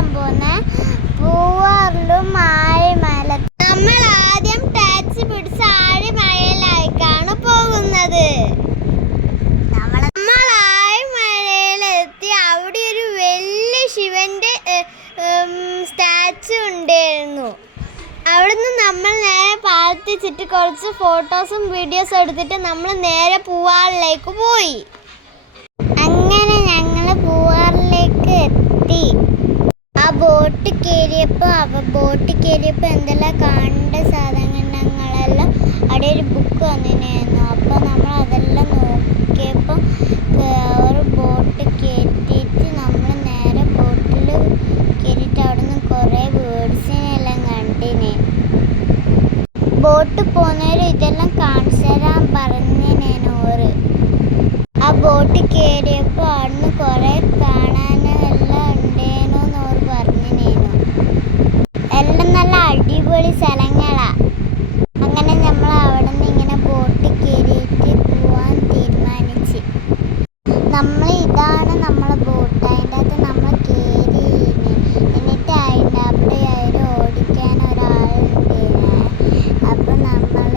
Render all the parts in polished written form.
പോകാൻ പോകുന്ന പൂവാറിലും ആഴിമല. നമ്മൾ ആദ്യം ടാക്സി പിടിച്ച് ആഴിമലയിലേക്കാണ് പോകുന്നത്. നമ്മൾ ആഴിമലയിലെത്തി അവിടെ ഒരു വലിയ ശിവന്റെ സ്റ്റാച്ചു ഉണ്ടായിരുന്നു. അവിടുന്ന് നമ്മൾ നേരെ പ്രാർത്ഥിച്ചിട്ട് കുറച്ച് ഫോട്ടോസും വീഡിയോസും എടുത്തിട്ട് നമ്മൾ നേരെ പൂവാറിലേക്ക് പോയി. അങ്ങനെ ഞങ്ങൾ പൂവാറിലേക്ക് എത്തി. ആ ബോട്ട് കയറിയപ്പോൾ എന്തെല്ലാം കാണേണ്ട സാധനങ്ങളെല്ലാം അവിടെ ഒരു ബുക്ക് വന്നിരുന്നു. അപ്പോൾ നമ്മൾ അതെല്ലാം നോക്കിയപ്പോൾ ഒരു ബോട്ട് കയറ്റിയിട്ട് നമ്മൾ നേരെ ബോട്ടിൽ കയറിയിട്ട് അവിടെ നിന്ന് കുറേ ബേർഡ്സിനെല്ലാം കണ്ടിന്. ബോട്ട് പോകുന്നവർ ഇതെല്ലാം കാണിച്ചു തരാൻ പറഞ്ഞിനേനു ഓറ്. ആ ബോട്ട് കയറിയപ്പോൾ അവിടുന്ന് കുറേ കാണാനെല്ലാം ഉണ്ടേനോന്ന് ഓറ് പറഞ്ഞിനേനു. എല്ലാം നല്ല അടിപൊളി സ്ഥലങ്ങളാണ്. അങ്ങനെ നമ്മൾ അവിടെ നിന്ന് ഇങ്ങനെ ബോട്ട് കയറിയിട്ട് പോവാൻ തീരുമാനിച്ച്. ഇതാണ് നമ്മളെ ബോട്ട്. അതിൻ്റെ അകത്ത് നമ്മൾ കയറി. എന്നിട്ട് അതിൻ്റെ അവിടെ ഓടിക്കാൻ ഒരാളുണ്ടേനെ. അപ്പം നമ്മൾ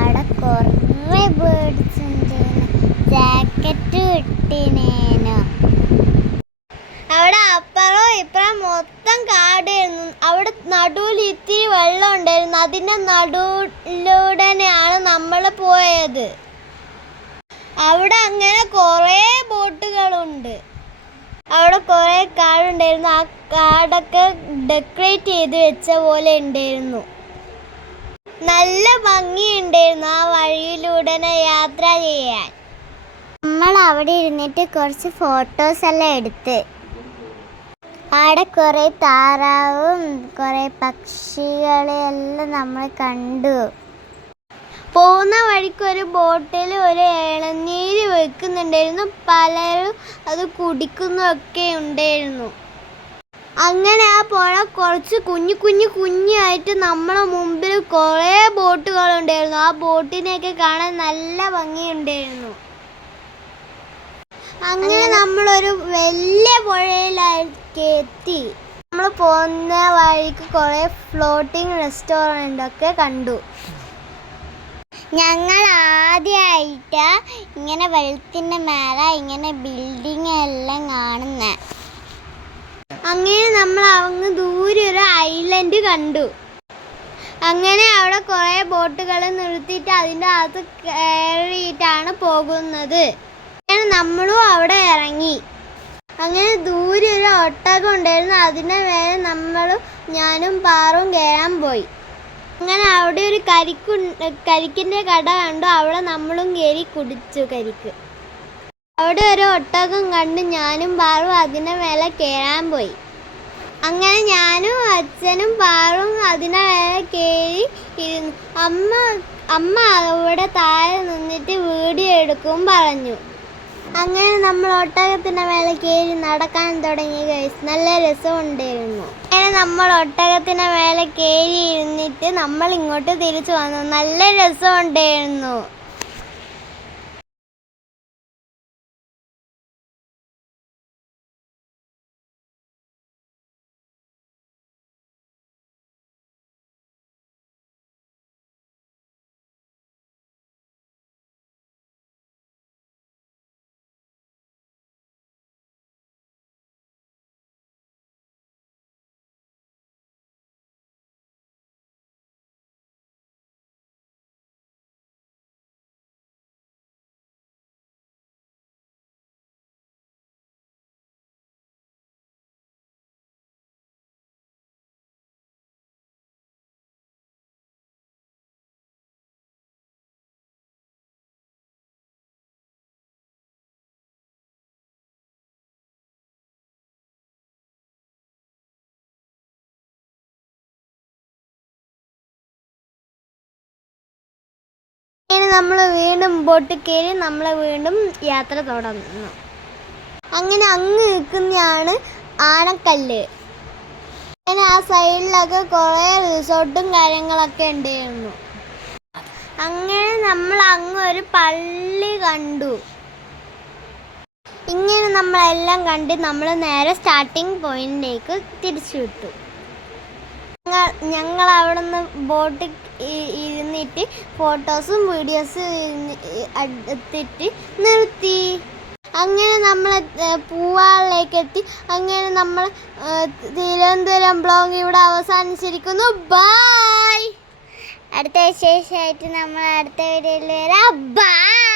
അവിടെ കുറേ ബേർഡ്സ് ഉണ്ടേനു. ജാക്കറ്റ് ഇട്ടിനേനു. അവിടെ അപ്പുറം ഇപ്പുറം മൊത്തം കാടായിരുന്നു. അവിടെ നടുവിൽ ഇത്തിരി വെള്ളം ഉണ്ടായിരുന്നു. അതിൻ്റെ നടുവിലൂടെയാണ് നമ്മൾ പോയത്. അവിടെ അങ്ങനെ കുറേ ബോട്ടുകളുണ്ട്. അവിടെ കുറേ കാടുണ്ടായിരുന്നു. ആ കാടൊക്കെ ഡെക്കറേറ്റ് ചെയ്ത് വെച്ച പോലെ ഉണ്ടായിരുന്നു. നല്ല ഭംഗിയുണ്ടായിരുന്നു ആ വഴിയിലൂടെ യാത്ര ചെയ്യാൻ. നമ്മൾ അവിടെ ഇരുന്നിട്ട് കുറച്ച് ഫോട്ടോസ് എല്ലാം എടുത്ത്. അവിടെ കുറേ താറാവും കുറേ പക്ഷികളെല്ലാം നമ്മൾ കണ്ടു. പോകുന്ന വഴിക്ക് ഒരു ബോട്ടിൽ ഒരു ഇളനീര് വെക്കുന്നുണ്ടായിരുന്നു. പലരും അത് കുടിക്കുന്നൊക്കെ ഉണ്ടായിരുന്നു. അങ്ങനെ ആ പുഴ കുറച്ച് കുഞ്ഞായിട്ട് നമ്മളെ മുമ്പിൽ കുറേ ബോട്ടുകളുണ്ടായിരുന്നു. ആ ബോട്ടിനെയൊക്കെ കാണാൻ നല്ല ഭംഗിയുണ്ടായിരുന്നു. അങ്ങനെ നമ്മളൊരു വലിയ പുഴയിലേക്ക് എത്തി. നമ്മൾ പോകുന്ന വഴിക്ക് കുറേ ഫ്ലോട്ടിംഗ് റെസ്റ്റോറൻ്റൊക്കെ കണ്ടു. ഞങ്ങൾ ആദ്യമായിട്ട് ഇങ്ങനെ വെള്ളത്തിൻ്റെ മേലെ ഇങ്ങനെ ബിൽഡിംഗ് എല്ലാം കാണുന്നത്. അങ്ങനെ നമ്മൾ അങ്ങ് ദൂരെ ഒരു ഐലൻഡ് കണ്ടു. അങ്ങനെ അവിടെ കുറേ ബോട്ടുകൾ നിർത്തിയിട്ട് അതിൻ്റെ അകത്ത് കയറിയിട്ടാണ് പോകുന്നത്. നമ്മളും അവിടെ ഇറങ്ങി. അങ്ങനെ ദൂരെ ഒരു ഒട്ടകം ഉണ്ടായിരുന്നു. അതിൻ്റെ മേലെ ഞാനും പാറും കയറാൻ പോയി. അങ്ങനെ അവിടെ ഒരു കരിക്കിൻ്റെ കട കണ്ടു. അവിടെ നമ്മളും കയറി കുടിച്ചു കരിക്ക്. അവിടെ ഒരു ഒട്ടകം കണ്ട് ഞാനും പാറും അതിൻ്റെ മേലെ കയറാൻ പോയി. അങ്ങനെ ഞാനും അച്ഛനും പാറും അതിൻ്റെ മേലെ കയറി ഇരുന്നു. അമ്മ അവിടെ താഴെ നിന്നിട്ട് വീഡിയോ എടുക്കും പറഞ്ഞു. അങ്ങനെ നമ്മൾ ഒട്ടകത്തിൻ്റെ മേലെ കയറി നടക്കാൻ തുടങ്ങി. ഗൈസ്, നല്ല രസമുണ്ടായിരുന്നു. അങ്ങനെ നമ്മൾ ഒട്ടകത്തിൻ്റെ മേലെ കയറി ഇരുന്നിട്ട് നമ്മൾ ഇങ്ങോട്ട് തിരിച്ചു വന്നു. നല്ല രസമുണ്ടായിരുന്നു. അങ്ങനെ നമ്മൾ വീണ്ടും ബോട്ടിൽ കയറി നമ്മൾ വീണ്ടും യാത്ര തുടർന്നു. അങ്ങനെ അങ്ങ് നിൽക്കുന്നതാണ് ആനക്കല്ല്. അങ്ങനെ ആ സൈഡിലൊക്കെ കുറേ റിസോർട്ടും കാര്യങ്ങളൊക്കെ ഉണ്ടായിരുന്നു. അങ്ങനെ നമ്മൾ അങ്ങ് ഒരു പള്ളി കണ്ടു. ഇങ്ങനെ നമ്മളെല്ലാം കണ്ട് നമ്മൾ നേരെ സ്റ്റാർട്ടിങ് പോയിന്റിലേക്ക് തിരിച്ചു വിട്ടു. ഞങ്ങൾ അവിടെ നിന്ന് ബോട്ട് ഇരുന്നിട്ട് ഫോട്ടോസും വീഡിയോസും എടുത്തിട്ട് നിർത്തി. അങ്ങനെ നമ്മൾ പൂവാളിലേക്ക് എത്തി. അങ്ങനെ നമ്മൾ തിരുവനന്തപുരം ബ്ലോഗ് ഇവിടെ അവസാനിച്ചിരിക്കുന്നു. ബൈ. അടുത്ത വിശേഷമായിട്ട് നമ്മൾ അടുത്ത വീഡിയോയിൽ വരാം. ബൈ.